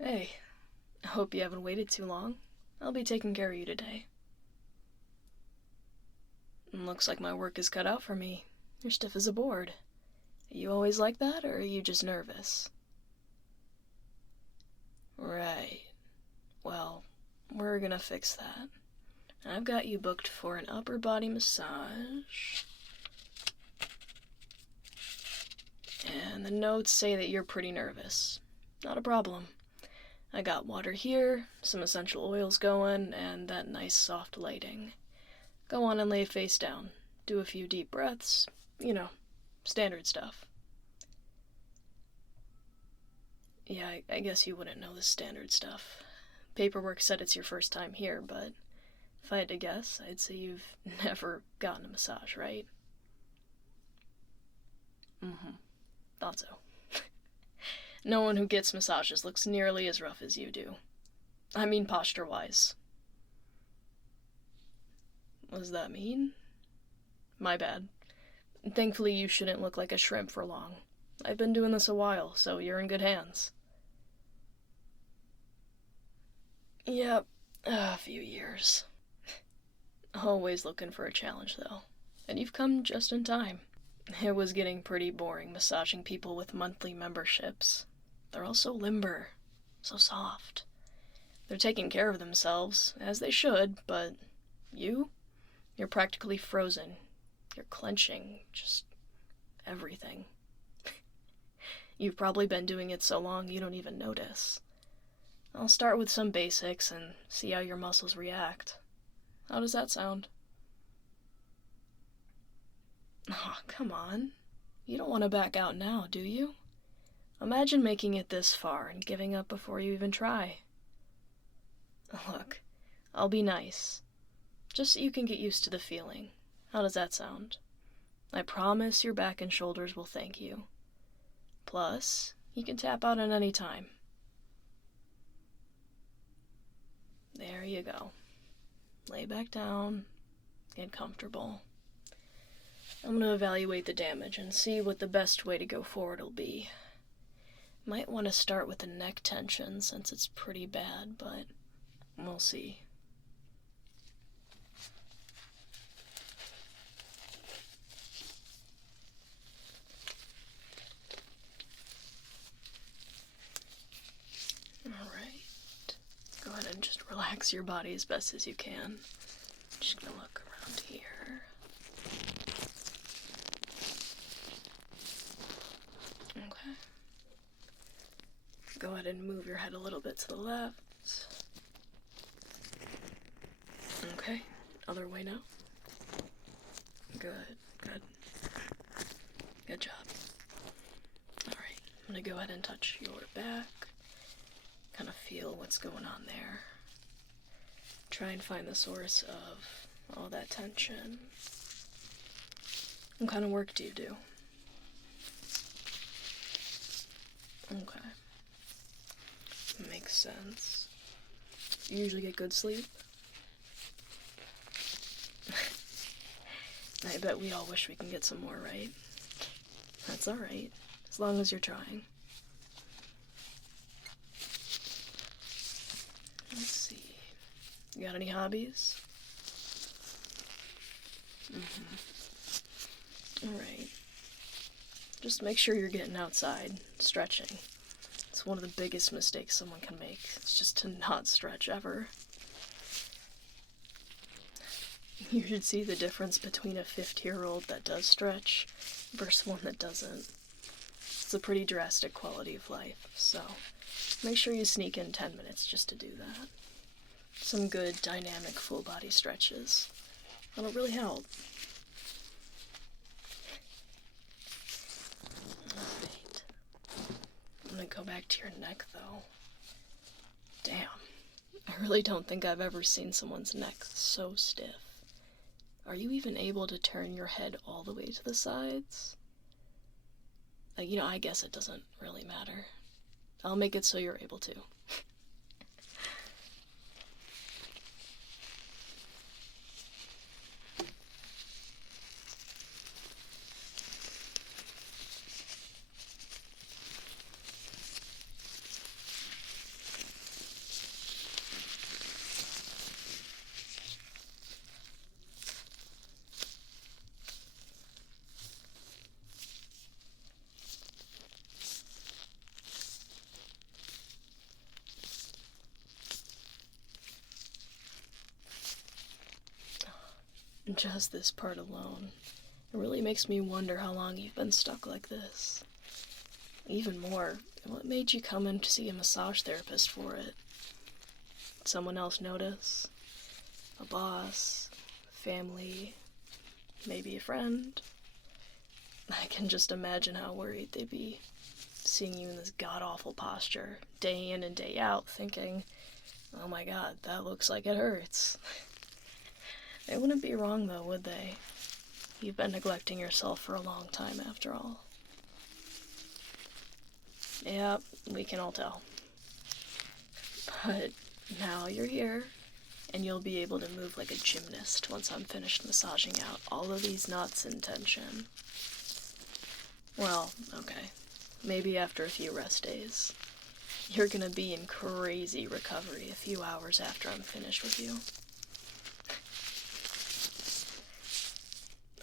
Hey, I hope you haven't waited too long. I'll be taking care of you today. Looks like my work is cut out for me. You're stiff as a board. You always like that, or are you just nervous? Right. Well, we're gonna fix that. I've got you booked for an upper body massage. And the notes say that you're pretty nervous. Not a problem. I got water here, some essential oils going, and that nice soft lighting. Go on and lay face down. Do a few deep breaths. You know, standard stuff. Yeah, I guess you wouldn't know the standard stuff. Paperwork said it's your first time here, but if I had to guess, I'd say you've never gotten a massage, right? Thought so. No one who gets massages looks nearly as rough as you do. I mean posture-wise. What does that mean? My bad. Thankfully, you shouldn't look like a shrimp for long. I've been doing this a while, so you're in good hands. Yep, a few years. Always looking for a challenge, though. And you've come just in time. It was getting pretty boring massaging people with monthly memberships. They're all so limber, so soft. They're taking care of themselves, as they should, but you're practically frozen. You're clenching, just everything. You've probably been doing it so long you don't even notice. I'll start with some basics and see how your muscles react. How does that sound? Oh, come on. You don't want to back out now, do you? Imagine making it this far and giving up before you even try. Look, I'll be nice. Just so you can get used to the feeling. How does that sound? I promise your back and shoulders will thank you. Plus, you can tap out at any time. There you go. Lay back down. Get comfortable. I'm going to evaluate the damage and see what the best way to go forward will be. Might want to start with the neck tension since it's pretty bad, but we'll see. Alright. Go ahead and just relax your body as best as you can. Just gonna look around here. Okay. Go ahead and move your head a little bit to the left. Okay, other way now. Good. Good job. Alright, I'm gonna go ahead and touch your back. Kind of feel what's going on there. Try and find the source of all that tension. What kind of work do you do? Okay. Makes sense. You usually get good sleep? I bet we all wish we can get some more, right? That's alright, as long as you're trying. Let's see. You got any hobbies? Alright. Just make sure you're getting outside, stretching. It's one of the biggest mistakes someone can make. It's just to not stretch ever. You should see the difference between a 50-year-old that does stretch versus one that doesn't. It's a pretty drastic quality of life, so make sure you sneak in 10 minutes just to do that. Some good, dynamic, full-body stretches. That'll really help. Alright. I'm gonna go back to your neck, though. Damn. I really don't think I've ever seen someone's neck so stiff. Are you even able to turn your head all the way to the sides? I guess it doesn't really matter. I'll make it so you're able to. Just this part alone. It really makes me wonder how long you've been stuck like this. Even more, what made you come in to see a massage therapist for it? Did someone else notice? A boss? Family? Maybe a friend? I can just imagine how worried they'd be, seeing you in this god-awful posture, day in and day out, thinking, oh my god, that looks like it hurts. They wouldn't be wrong though, would they? You've been neglecting yourself for a long time after all. Yeah, we can all tell. But now you're here, and you'll be able to move like a gymnast once I'm finished massaging out all of these knots and tension. Well, okay. Maybe after a few rest days. You're gonna be in crazy recovery a few hours after I'm finished with you.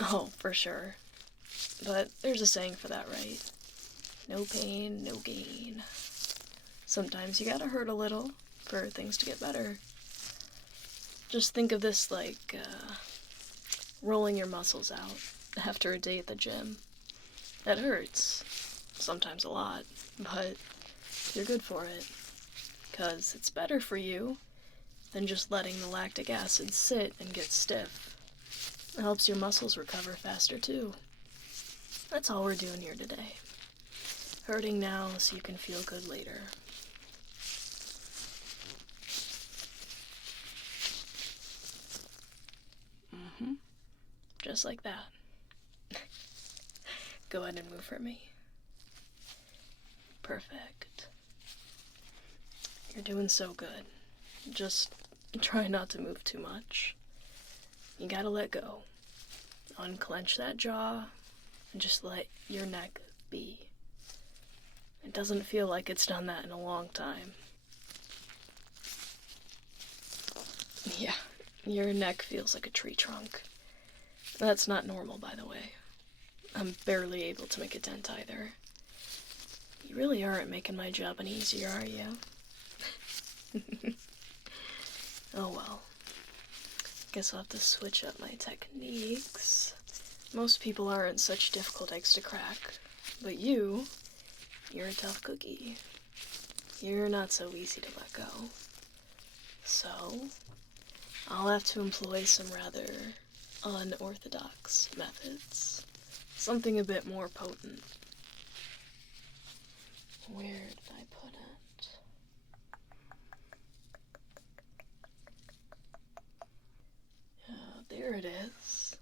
Oh, for sure. But there's a saying for that, right? No pain, no gain. Sometimes you gotta hurt a little for things to get better. Just think of this like rolling your muscles out after a day at the gym. That hurts. Sometimes a lot. But you're good for it. 'Cause it's better for you than just letting the lactic acid sit and get stiff. It helps your muscles recover faster too. That's all we're doing here today. Hurting now so you can feel good later. Just like that. Go ahead and move for me. Perfect. You're doing so good. Just try not to move too much. You gotta let go. Unclench that jaw and just let your neck be. It doesn't feel like it's done that in a long time. Yeah, your neck feels like a tree trunk. That's not normal, by the way. I'm barely able to make a dent either. You really aren't making my job any easier, are you? Oh well. Guess I'll have to switch up my techniques. Most people aren't such difficult eggs to crack, but you're a tough cookie. You're not so easy to let go. So, I'll have to employ some rather unorthodox methods. Something a bit more potent. Where did I put it? There it is.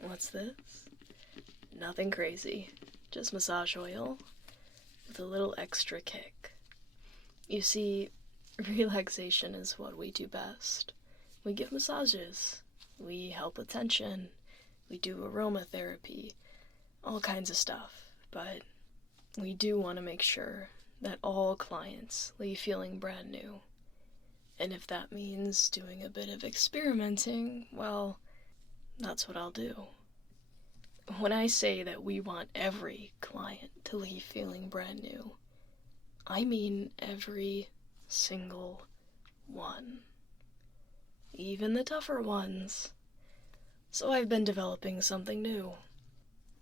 What's this? Nothing crazy. Just massage oil with a little extra kick. You see, relaxation is what we do best. We give massages. We help with tension. We do aromatherapy. All kinds of stuff. But we do want to make sure that all clients leave feeling brand new. And if that means doing a bit of experimenting, well, that's what I'll do. When I say that we want every client to leave feeling brand new, I mean every single one. Even the tougher ones. So I've been developing something new.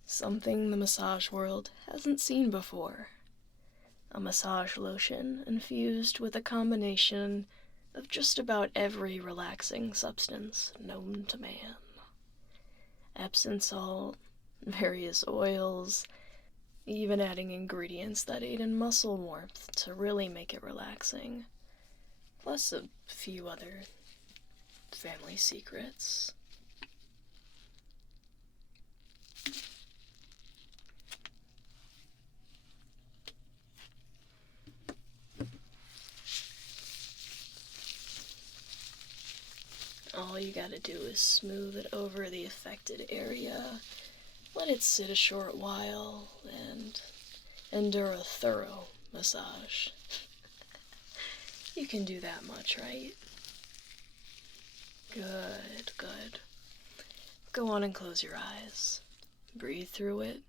Something the massage world hasn't seen before. A massage lotion infused with a combination of just about every relaxing substance known to man. Epsom salt, various oils, even adding ingredients that aid in muscle warmth to really make it relaxing. Plus a few other family secrets. All you gotta do is smooth it over the affected area, let it sit a short while, and endure a thorough massage. You can do that much, right? Good, good. Go on and close your eyes. Breathe through it.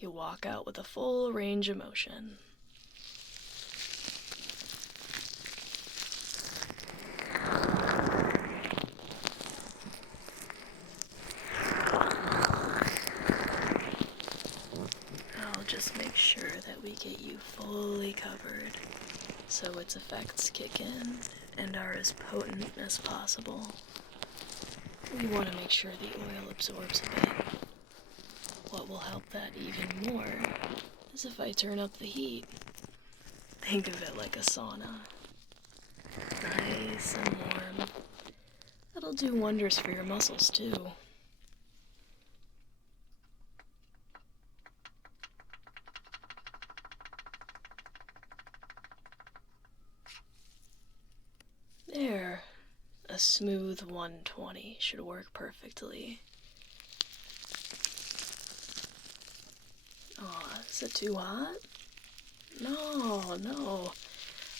You walk out with a full range of motion. you fully covered, so its effects kick in and are as potent as possible. We want to make sure the oil absorbs a bit. What will help that even more is if I turn up the heat. Think of it like a sauna. Nice and warm. That'll do wonders for your muscles too. There. A smooth 120 should work perfectly. Aw, is it too hot? No.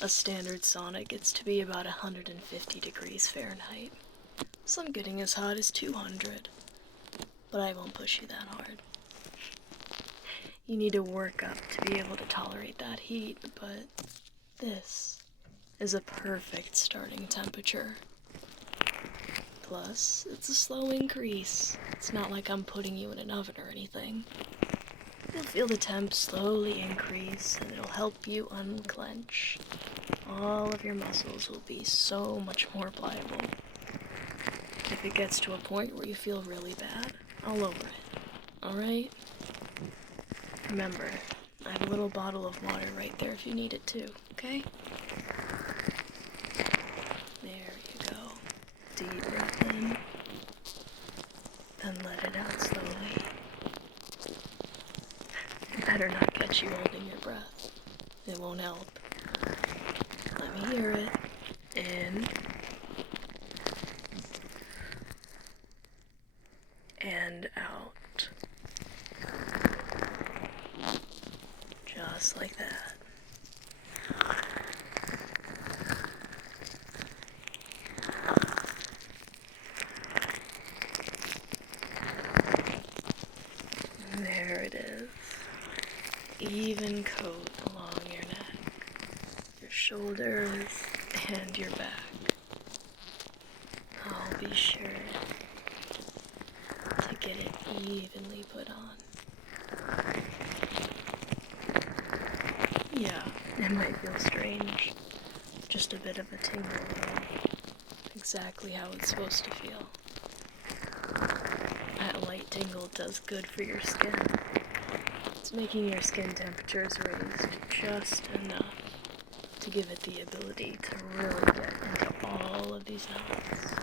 A standard sauna gets to be about 150 degrees Fahrenheit. Some getting as hot as 200. But I won't push you that hard. You need to work up to be able to tolerate that heat, but this is a perfect starting temperature. Plus, it's a slow increase. It's not like I'm putting you in an oven or anything. You'll feel the temp slowly increase, and it'll help you unclench. All of your muscles will be so much more pliable. If it gets to a point where you feel really bad, I'll lower it. Alright? Remember, I have a little bottle of water right there if you need it too, okay? There you go. Deep breath in, and let it out slowly. Better not catch you holding your breath. It won't help. Let me hear it. In. And out. Just like that. There it is. Even coat along your neck, your shoulders, and your back. I'll be sure to get it evenly put on. Yeah, it might feel strange. Just a bit of a tingle, exactly how it's supposed to feel. That light tingle does good for your skin. It's making your skin temperatures raised just enough to give it the ability to really get into all of these knots.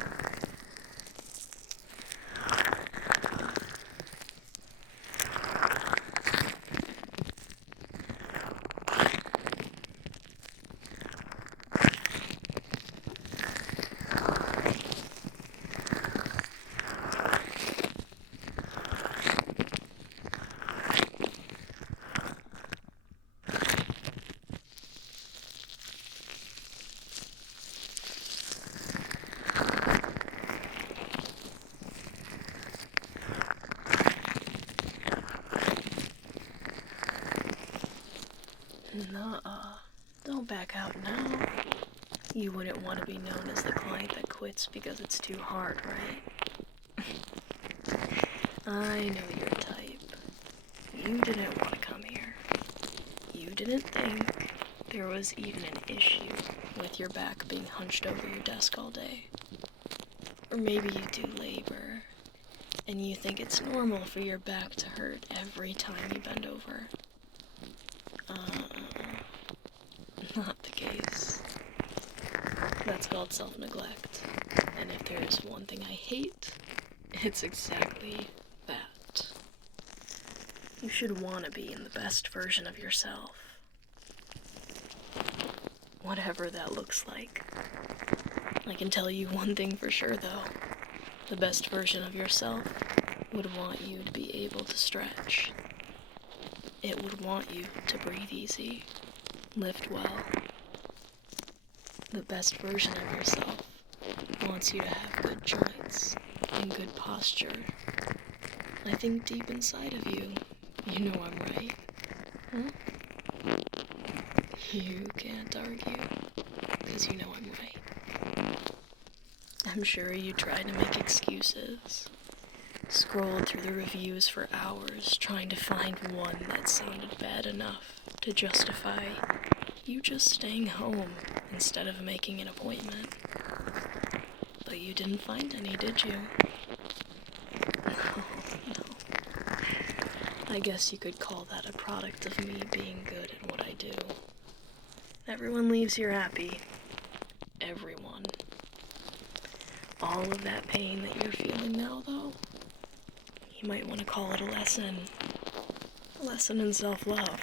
Nuh-uh. Don't back out now. You wouldn't want to be known as the client that quits because it's too hard, right? I know your type. You didn't want to come here. You didn't think there was even an issue with your back being hunched over your desk all day. Or maybe you do labor, and you think it's normal for your back to hurt every time you bend over. Not the case. That's called self-neglect. And if there is one thing I hate, it's exactly that. You should want to be in the best version of yourself. Whatever that looks like. I can tell you one thing for sure, though. The best version of yourself would want you to be able to stretch. It would want you to breathe easy, lift well. The best version of yourself wants you to have good joints and good posture. I think deep inside of you, you know I'm right. Huh? You can't argue, because you know I'm right. I'm sure you tried to make excuses. Scrolled through the reviews for hours trying to find one that sounded bad enough to justify you just staying home instead of making an appointment. But you didn't find any, did you? No. I guess you could call that a product of me being good at what I do. Everyone leaves here happy. Everyone. All of that pain that you're feeling now, though, you might want to call it a lesson. A lesson in self-love.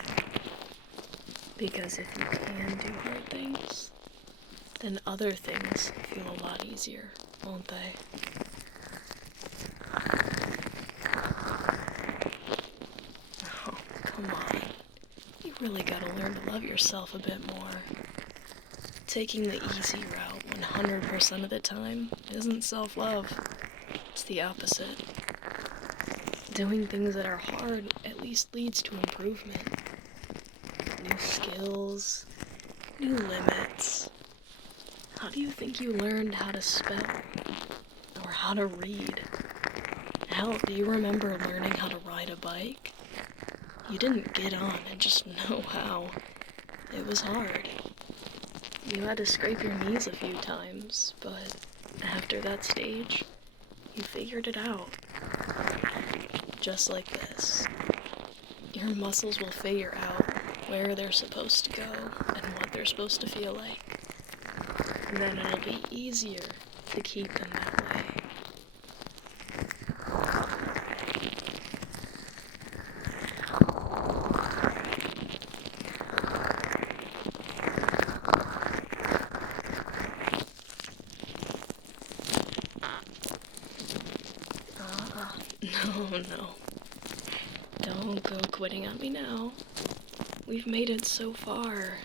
Because if you can do hard things, then other things feel a lot easier, won't they? Oh, come on. You really gotta learn to love yourself a bit more. Taking the easy route 100% of the time isn't self-love. It's the opposite. Doing things that are hard at least leads to improvement. New skills, new limits. How do you think you learned how to spell? Or how to read? Hell, do you remember learning how to ride a bike? You didn't get on and just know how. It was hard. You had to scrape your knees a few times, but after that stage, you figured it out. Just like this. Your muscles will figure out where they're supposed to go and what they're supposed to feel like. And then it'll be easier to keep them that way. No. Don't go quitting on me now. We've made it so far.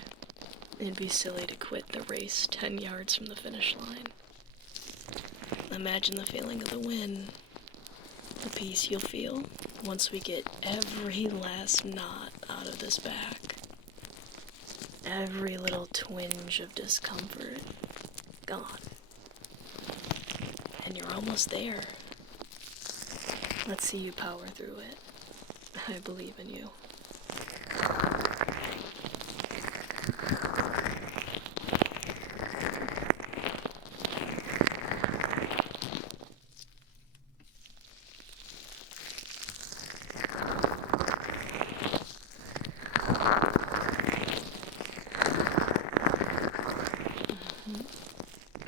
It'd be silly to quit the race 10 yards from the finish line. Imagine the feeling of the win. The peace you'll feel once we get every last knot out of this back. Every little twinge of discomfort gone. And you're almost there. Let's see you power through it. I believe in you.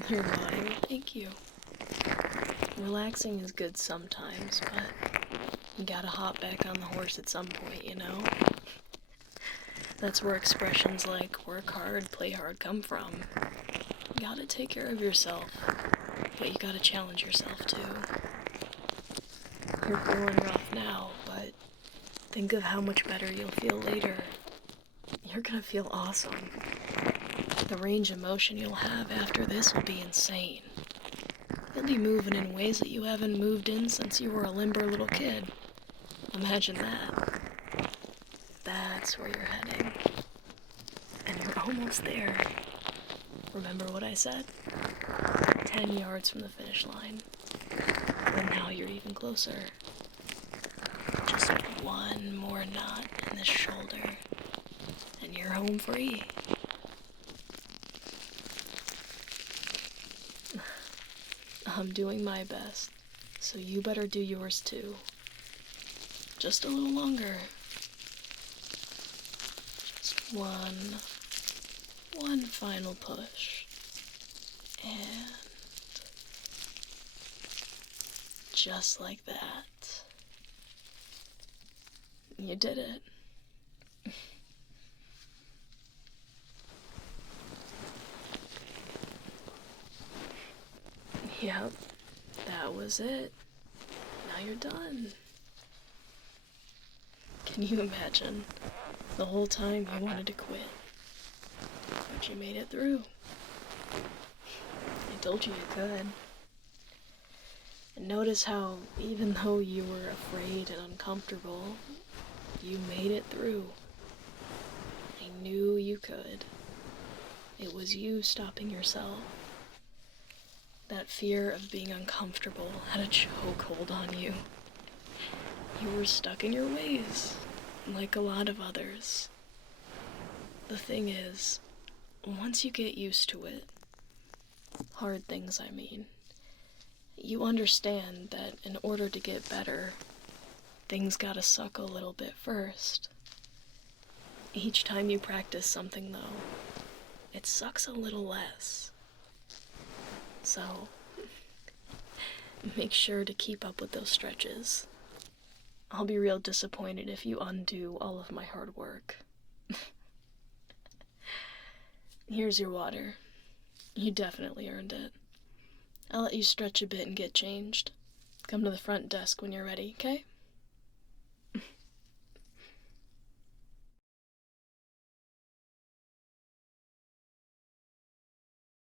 Your body will thank you. Relaxing is good sometimes, but you gotta hop back on the horse at some point, you know? That's where expressions like work hard, play hard come from. You gotta take care of yourself, but you gotta challenge yourself too. You're feeling rough now, but think of how much better you'll feel later. You're gonna feel awesome. The range of motion you'll have after this will be insane. You'll be moving in ways that you haven't moved in since you were a limber little kid. Imagine that. That's where you're heading. And you're almost there. Remember what I said? 10 yards from the finish line. And now you're even closer. Just one more knot in the shoulder. And you're home free. I'm doing my best, so you better do yours too. Just a little longer. Just one final push. And just like that. You did it. Yep, that was it. Now you're done. Can you imagine? The whole time you wanted to quit. But you made it through. I told you you could. And notice how, even though you were afraid and uncomfortable, you made it through. I knew you could. It was you stopping yourself. That fear of being uncomfortable had a chokehold on you. You were stuck in your ways, like a lot of others. The thing is, once you get used to it, hard things I mean, you understand that in order to get better, things gotta suck a little bit first. Each time you practice something, though, it sucks a little less. So, make sure to keep up with those stretches. I'll be real disappointed if you undo all of my hard work. Here's your water. You definitely earned it. I'll let you stretch a bit and get changed. Come to the front desk when you're ready, okay?